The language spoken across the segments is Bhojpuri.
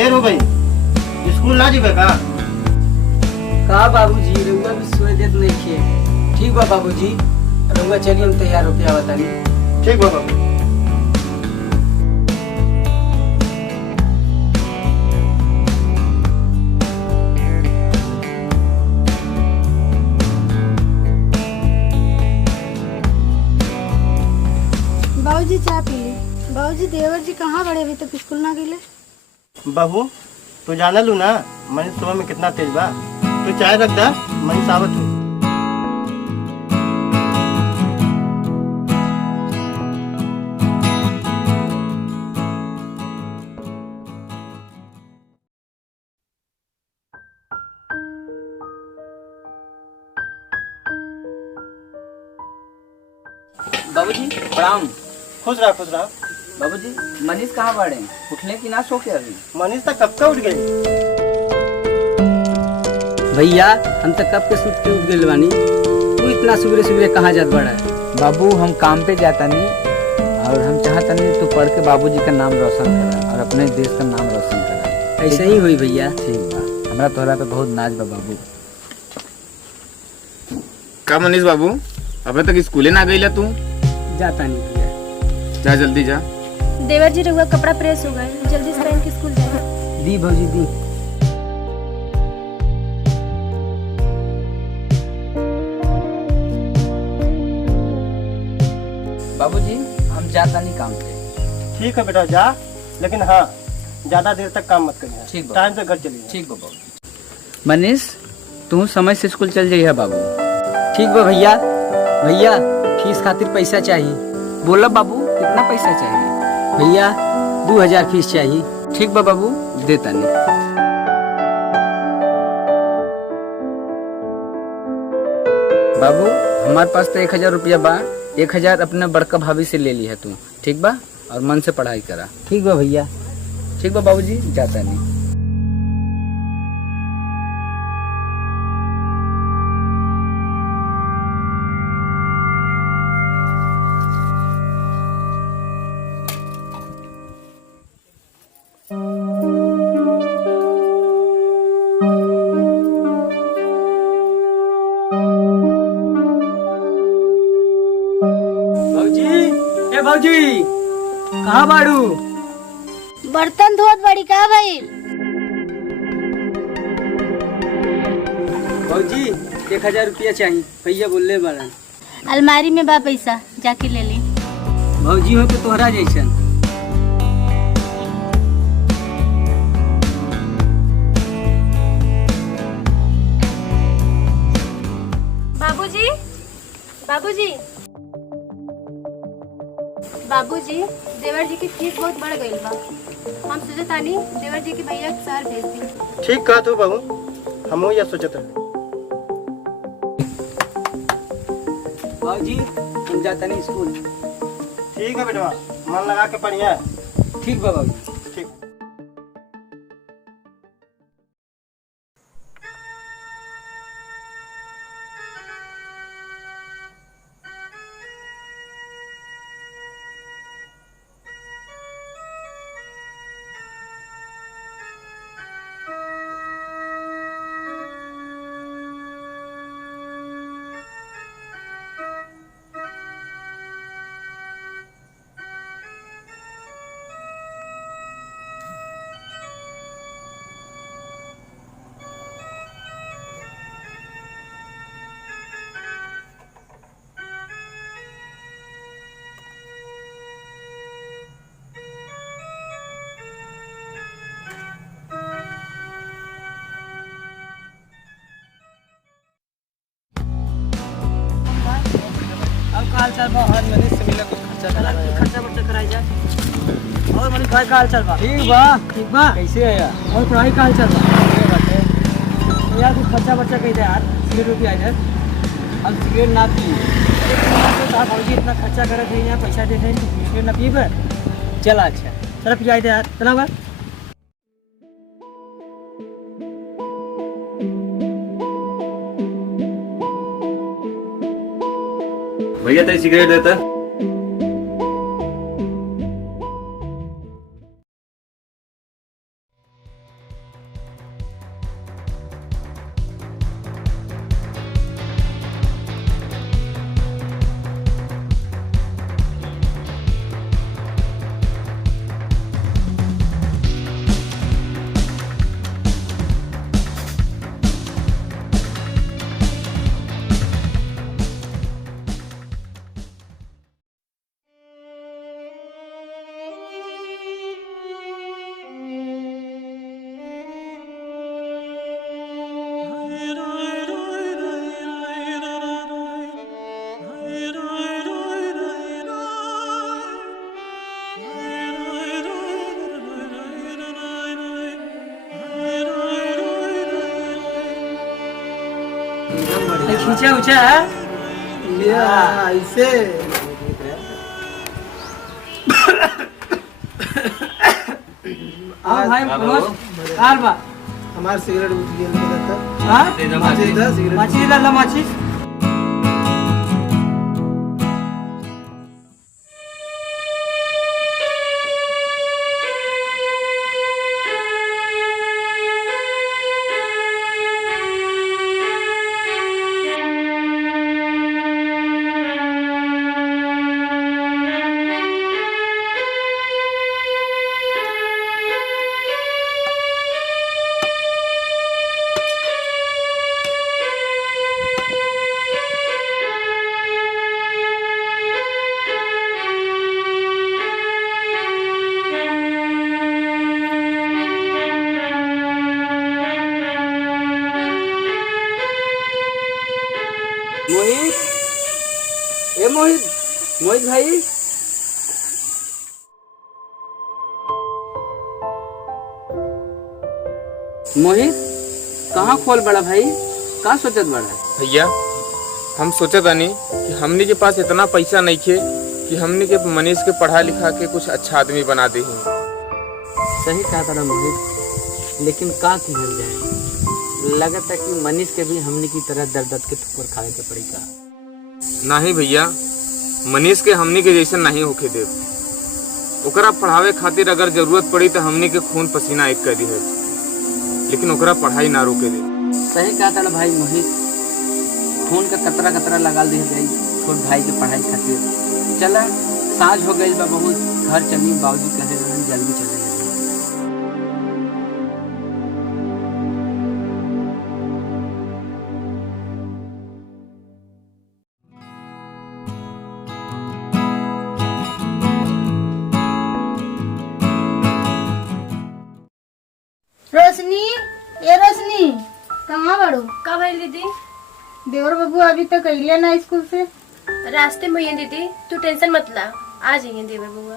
देर हो गई, स्कूल ना जीवे का? का बाबूजी रउआ भी सोए देत नहीं खे। ठीक बा बाबूजी, रउआ चलिए हम तैयार होके आवतानी। ठीक बा बाबू। बाबूजी चाय पी ली। बाबूजी देवर जी कहाँ बड़े, अभी तक स्कूल ना गए? बहू तू जाना लू ना मनीष सुबह में कितना तेज बा। तू चाय रख दा, मनीष आवत हो। बाबूजी प्रणाम। खुश रहा खुश रहा। बाबूजी मनीष कहाँ बड़े, उठले कि ना सो के अभी? मनीष तक कब का उठ गई? भैया हम तो कब के सुत के उठ गए बानी। तू इतना सवेरे सवेरे कहाँ जात बड़ा है? बाबू हम काम पे जाता नहीं और हम चाहता नहीं तू पढ़ के बाबूजी का नाम रोशन करा और अपने देश का नाम रोशन करा। ऐसे ही हुई भैया। ठीक बा, हमरा तोहरा पे बहुत नाज बा बाबू। का मनीष बाबू अबे तक स्कूले ना गईला तू? जाता नहीं भैया। जा जल्दी जा। देवर जी रहुआ कपड़ा प्रेस हो गए, जल्दी से पहन के स्कूल जाए। दी भौजी दी। बाबूजी हम जाता नहीं काम पे। ठीक है बेटा जा, लेकिन हाँ ज्यादा देर तक काम मत करिए। ठीक बा। टाइम से घर चलिए। ठीक बा बाबू। मनीष तू समय से स्कूल चल जाइए बाबू। ठीक बा भैया। भैया फीस खातिर पैसा चाहिए। बोला बाबू कितना पैसा चाहिए? भैया 2000 फीस चाहिए। ठीक बा बाबू देता नहीं। बाबू हमारे पास तो 1000 रुपया बा। 1000 अपने बड़का भाभी से ले ली है तू, ठीक बा? और मन से पढ़ाई करा। ठीक बा भैया। ठीक बा बाबूजी, जाता नहीं। भौजी कहाँ बाड़ू? बर्तन धोत बड़ी का भाई? भौजी 1000 रुपया चाहिए, भैया बोलले बाड़न। अलमारी में बा पैसा, जाके ले ली। भौजी हो के तोहरा जैसन। बाबूजी बाबूजी बाबूजी देवर जी की फीस बहुत बढ़ गई बा। हम सोचत तानी देवर जी के भैया के शहर भेज दी। ठीक कहा तू बहू, हम यह सोचत रहे। भौजी हम जाता नहीं स्कूल। ठीक है बेटा, मन लगा के पढ़िए। ठीक बा भौजी। ठीक। हाल चाल बा? और मनीष से मिला कुछ खर्चा वर्चा कराई जाए। और मनीष भाई का हाल चाल बा? ठीक बा। ठीक बा। कैसे है यार? और पढ़ाई का हाल चाल बा? यार कुछ खर्चा वर्चा कही दे यार। सिगरेट रुपया इधर हम सिगरेट ना पी। भौजी इतना खर्चा करे थे, यहाँ पैसा दे थे, सिगरेट ना पी। चला अच्छा चलो पिलाई दे यार। चला बा। भैया तेरी सिगरेट देता। खींचा ऊंचा है ऐसे हाँ भाई कार बा हमार सिगरेट बुझ गया हाँ सिगरेट माचिस ला माचिस मोहित, ए मोहित, मोहित भाई। मोहित, कहाँ खोल बड़ा भाई, कहाँ सोचत बड़ा? भैया हम सोचे तानी कि हमनी के पास इतना पैसा नहीं खे कि हमनी के मनीष के पढ़ा लिखा के कुछ अच्छा आदमी बना दे। सही कहा था मोहित, लेकिन का किहल जाए, लगता कि मनीष के भी हमनी की तरह दर्द दर्द के ठोकर खाए के पड़ी का। नहीं भैया, मनीष के हमनी के जैसे नहीं होके दे। ओकरा पढ़ावे खातिर अगर जरूरत पड़ी तो हमनी के खून पसीना एक कर दी है, लेकिन ओकरा पढ़ाई ना रोके दे। सही कहा था भाई मोहित, खून का कतरा कतरा लगा दे गई छोट भाई के पढ़ाई खातिर। चला साँझ हो गई बा बहुत, घर चली, बाबूजी कहे रहन जल्दी चले गए। रोशनी, ये रोशनी कहाँ बड़ो? का भाई दीदी? देवर बाबू अभी तक अइले ना स्कूल से? रास्ते में ही दीदी, तू टेंशन मत ला, आ जाइए देवर बुआ।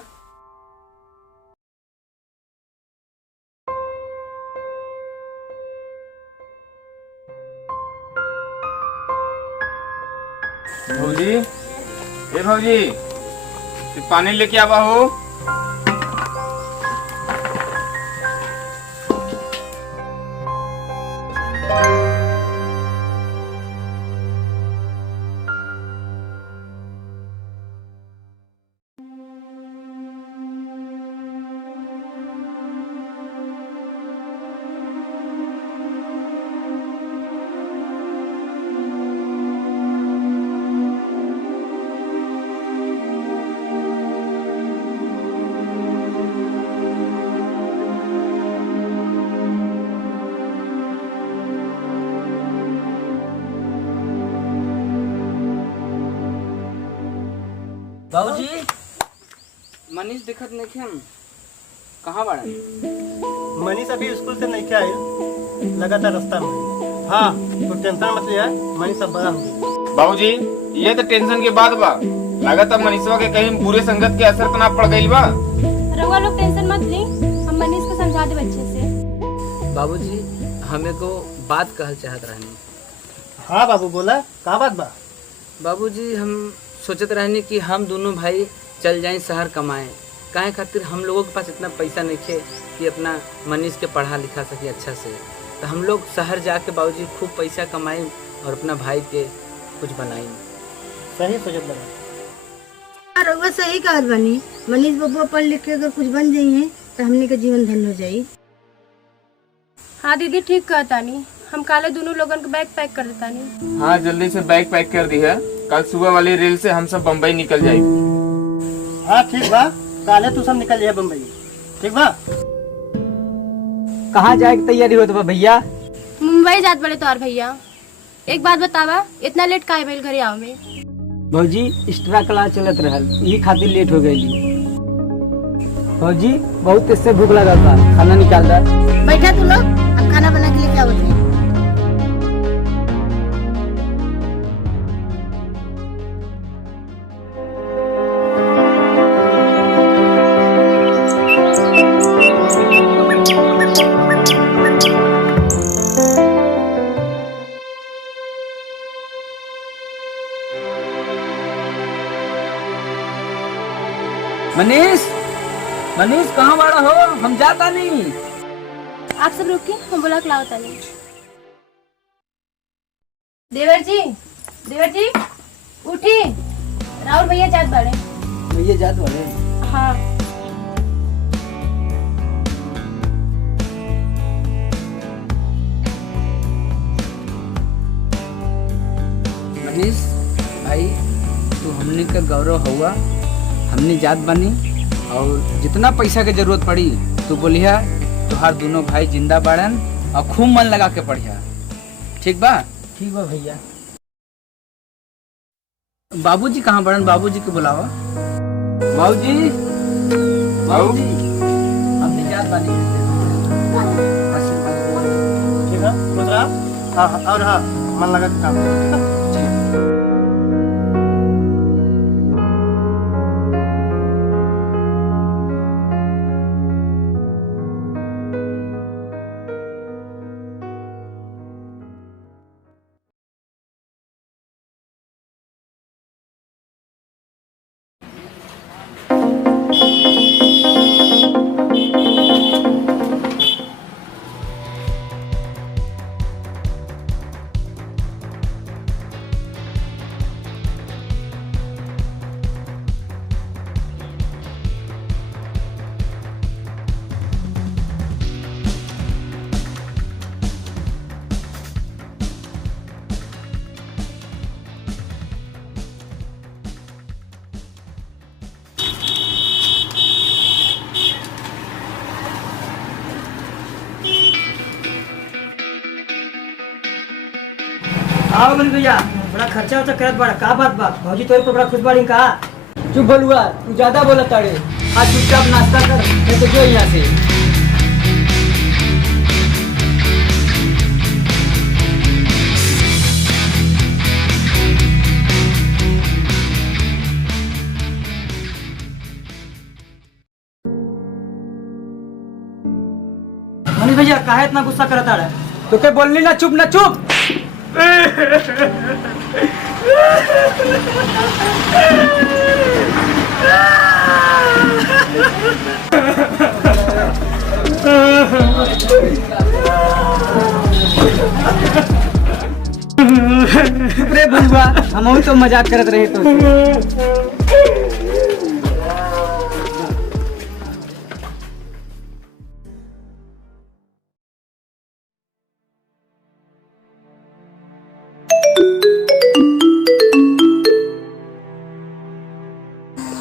भौजी, ए भौजी, ये पानी लेके आवा हो। बाबूजी, मनीष दिखत नहीं हम, कहाँ बड़ा? मनीष अभी स्कूल से नहीं आए, लगातार रास्ता में। हाँ तो टेंशन मत लिया, मनीष अब बड़ा हो गया। बाबूजी, ये तो टेंशन के बाद बा, लागत मनीषवा के कहीं बुरे संगत के असर तो ना पड़ गई बा। रउआ लोग टेंशन मत ली, हम मनीष को समझा दे अच्छे से। बाबूजी, हमें को बात कहल चाहत रहनी। हाँ बाबू बोला, का बात बा? बाबूजी, हम सोचत रहनी कि हम दोनों भाई चल जाएं शहर कमाएं, काहे खातिर हम लोगों के पास इतना पैसा नहीं है कि अपना मनीष के पढ़ा लिखा सके अच्छा से। तो हम लोग शहर जाके बाबूजी खूब पैसा कमाएं और अपना भाई के कुछ बनाएं। सही सोचत बना। रउआ सही कहत बनी, मनीष बबुआ पढ़ लिख के अगर कुछ बन जाइए तो हमने का जीवन धन्य हो जाई। हाँ दीदी ठीक कहतानी, हम काले दोनों लोगन के बैग पैक कर देतानी। हाँ जल्दी से बैग पैक कर दी है, कल सुबह वाली रेल से हम सब बम्बई निकल जाएगी। हाँ ठीक बा, काले तू सब निकल जाए बम्बई, ठीक बा? कहाँ जाए की तैयारी होत बा भैया? मुंबई जात बड़े तोर भैया। एक बात बतावा, इतना लेट काहे भइल घरे आवे में? भौजी एक्स्ट्रा क्लास चलत रहल, यही खातिर लेट हो गई। भौजी बहुत तेज से भूख लगा था, खाना निकाल दा। बैठा तू लोग, हम खाना बना के लेके आवत हैं। मनीष कहाँ बड़ा हो, हम जाता नहीं। आप सब रुकिए, हम बुला के लाओ तानी। देवर जी, देवर जी उठी, राहुल भैया जात बाड़े। भैया जात वाले। हाँ मनीष भाई, तू हमने का गौरव हुआ, हमने जात बनी और जितना पैसा की जरूरत पड़ी तू बोलिया। तुहार दोनों भाई जिंदा बाड़न और खूब मन लगा के पढ़िया, ठीक बा? ठीक बा भैया। बाबूजी कहाँ बाड़न, बाबूजी के बुलावा। बाबूजी, बाबूजी हमने जात बनी। ठीक है खुश रहा। हाँ हाँ, और हाँ मन लगा के काम करो, ठीक है? आओ मन भैया, बड़ा खर्चा वर्चा करत बड़ा, का बात बा? भौजी तोरे पर बड़ा खुश बाड़ी का? चुप बोलुआ, तू ज्यादा बोला ताड़े। आज चुपचाप नाश्ता कर, नहीं तो जो यहाँ से। मनीष भैया काहे इतना गुस्सा करत आड़ा? तो क्या बोलनी ना, चुप ना चुप। रे बंधुआ, हम तो मजाक करत रहे तो।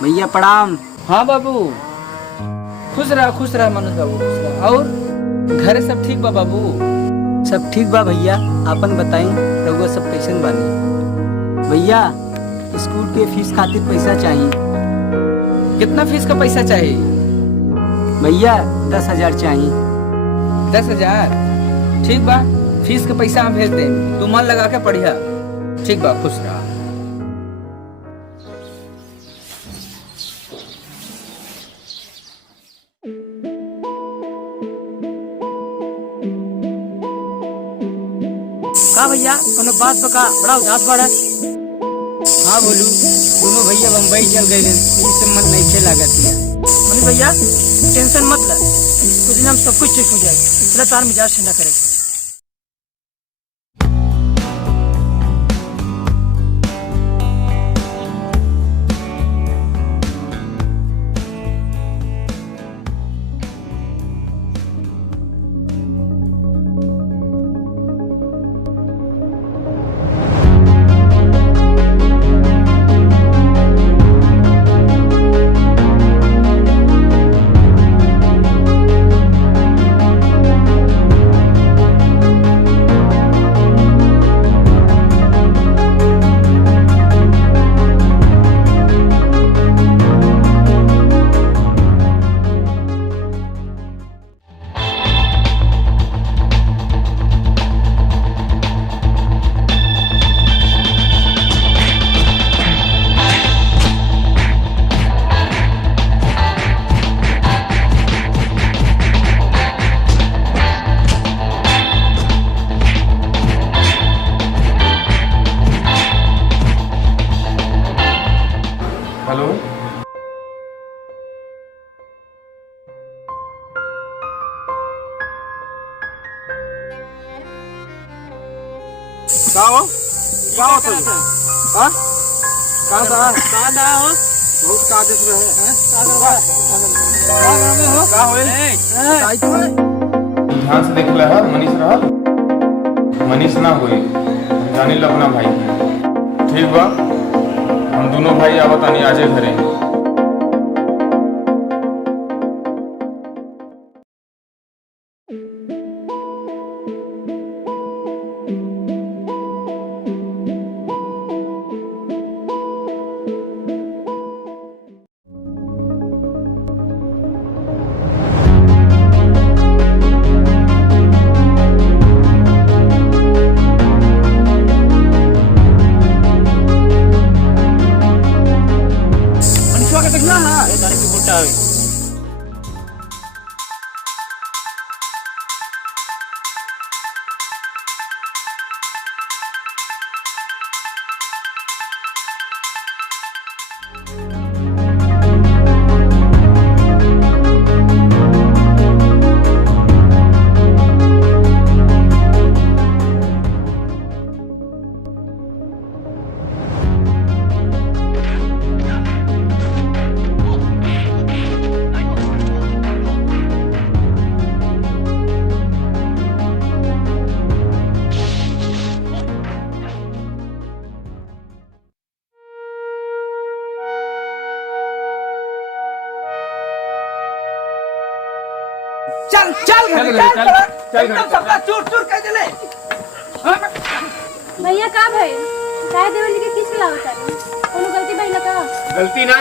भैया प्रणाम। हाँ बाबू, खुश रहा मनोज बाबू, खुश रहा। और घरे सब ठीक बा बाबू? सब ठीक बा भैया, आपन बताई रउआ सब कैसन बानी? भैया स्कूल के फीस खातिर पैसा चाहिए। कितना फीस का पैसा चाहिए? भैया 10,000 चाहिए। 10,000? ठीक बा, फीस का पैसा हम भेज दें, तू मन लगा के पढ़िया। ठीक बा, खुश रहा। का भैया कोनो बात बका, बड़ा उदास बड़ा? हाँ बोलू, दोनों भैया बम्बई चल गए, इससे मन नहीं खे लागत है। मनीष भैया टेंशन मत ले, कुछ दिन हम सब कुछ ठीक हो जाएगा। चला तार मिजाज ठंडा करेगा। का हो का हो तुम हां कहां से कहाँ हो? बहुत का दिस रहे हैं हो? का होए ध्यान से देख ले है मनीष रहल मनीष ना होई जाने ल अपना भाई ठीक बा हम दोनों भाई आवत आनी आजे घरे चल चल घरे, चल एकदम सबका चूर चूर कर देले। भैया का भाई काहे देवर जी के किस खिलावत है कोनो गलती भइल का? गलती ना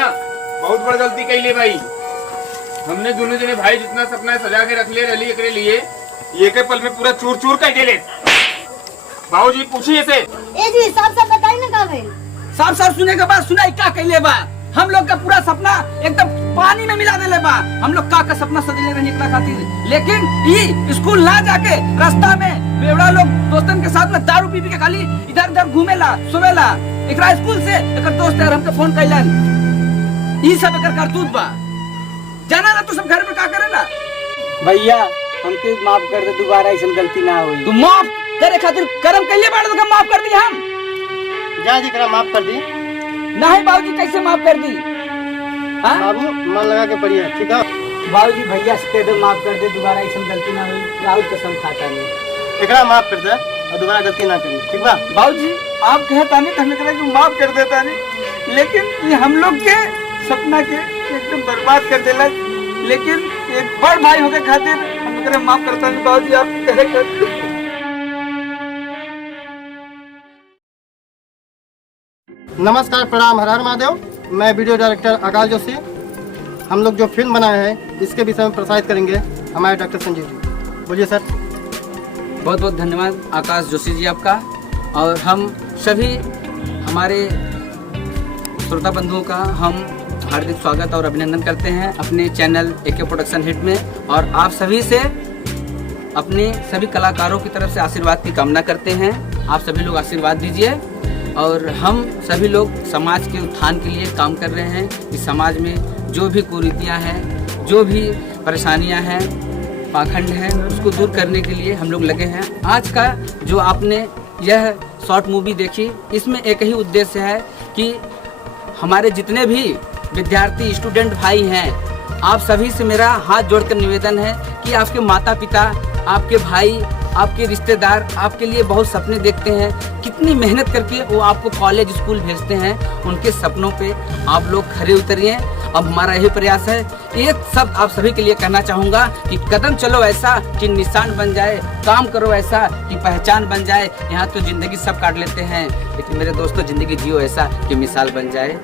बहुत बड़ गलती कैले भाई हमने दोनों जने भाई जितना सपना सजा के रख ले रही एकरे लिए ये के पल में पूरा चूर चूर कर देले बाबूजी पूछिए से ए जी साफ साफ बताई ना का भाई। साफ साफ सुने के बाद सुनाई का कहले बा हम लोग का पूरा सपना एकदम पानी में मिला देले बा। हम लोग का सपना सजले रहे एकरा खातिर लेकिन ई स्कूल ना जाके रास्ता में बेवड़ा लोग दोस्तन के साथ में दारू पी पी के खाली इधर उधर घूमेला सोवेला। एकरा स्कूल से एकर दोस्त यार हमके फोन कैलन ई सब एकर करतूत बा। जाना ना तू सब घर में का करेला। भैया हमके माफ कर दे दोबारा ऐसा गलती ना हुई। तू माफ करे खातिर करम कैले बाड़ तो माफ कर दी हम जा जी करा माफ कर दी। नहीं बाबूजी कैसे माफ कर दी? हाँ? बाबू मन लगा के पढ़िए ठीक है। बाबूजी भैया से कह दो माफ कर दे दोबारा ऐसा गलती ना हुई। राहुल कसम खाता नहीं एकरा माफ कर दे और दोबारा गलती ना करी ठीक बा। बाबूजी आप कहता नहीं हमें कहा कि माफ कर देता नहीं लेकिन ये हम लोग के सपना के एकदम बर्बाद कर देला। लेकिन एक बड़ भाई होके खातिर हम करे माफ करता नहीं बाबूजी आप कहे कर। नमस्कार प्रणाम हर हर महादेव। मैं वीडियो डायरेक्टर आकाश जोशी। हम लोग जो फिल्म बनाए हैं इसके विषय में प्रसारित करेंगे हमारे डॉक्टर संजीव जी। बोलिए सर। बहुत बहुत धन्यवाद आकाश जोशी जी आपका। और हम सभी हमारे श्रोता बंधुओं का हम हार्दिक स्वागत और अभिनंदन करते हैं अपने चैनल एके प्रोडक्शन हिट में। और आप सभी से अपने सभी कलाकारों की तरफ से आशीर्वाद की कामना करते हैं। आप सभी लोग आशीर्वाद दीजिए और हम सभी लोग समाज के उत्थान के लिए काम कर रहे हैं। इस समाज में जो भी कुरीतियाँ हैं, जो भी परेशानियाँ हैं, पाखंड हैं, उसको दूर करने के लिए हम लोग लगे हैं। आज का जो आपने यह शॉर्ट मूवी देखी इसमें एक ही उद्देश्य है कि हमारे जितने भी विद्यार्थी स्टूडेंट भाई हैं आप सभी से मेरा हाथ जोड़कर निवेदन है कि आपके माता पिता, आपके भाई, आपके रिश्तेदार आपके लिए बहुत सपने देखते हैं। कितनी मेहनत करके वो आपको कॉलेज स्कूल भेजते हैं। उनके सपनों पे आप लोग खरे उतरिए। अब हमारा यही प्रयास है। एक सब आप सभी के लिए कहना चाहूँगा कि कदम चलो ऐसा कि निशान बन जाए, काम करो ऐसा कि पहचान बन जाए। यहाँ तो जिंदगी सब काट लेते हैं लेकिन मेरे दोस्तों जिंदगी जियो ऐसा कि मिसाल बन जाए।